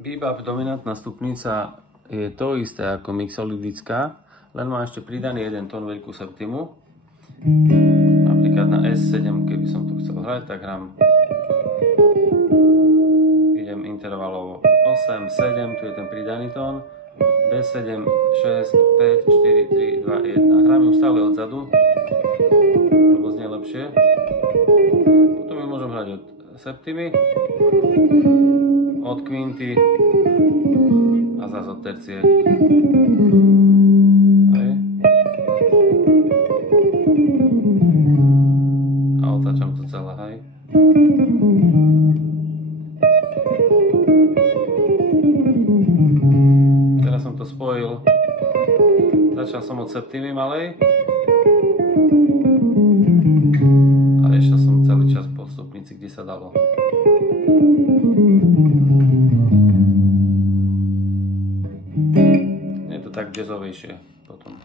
Bebop dominantná stupnica je to isté ako mixolydická, len má ešte pridaný jeden tón veľkú septimu. Napríklad na S7, keby som to chcel hrať, tak hrám, idem intervalovo 8, 7, tu je ten pridaný tón, B7, 6, 5, 4, 3, 2, 1. Hrám ju stále odzadu, lebo znie lepšie. Potom ju môžem hrať od septimy, od kvinty a zase od tercie. Hej. A otáčam to celé, hej. Teraz som to spojil. Začal som od septimy malej. A ešte som celý čas po stupnici, kde sa dalo. Je to tak jazzovejšie potom.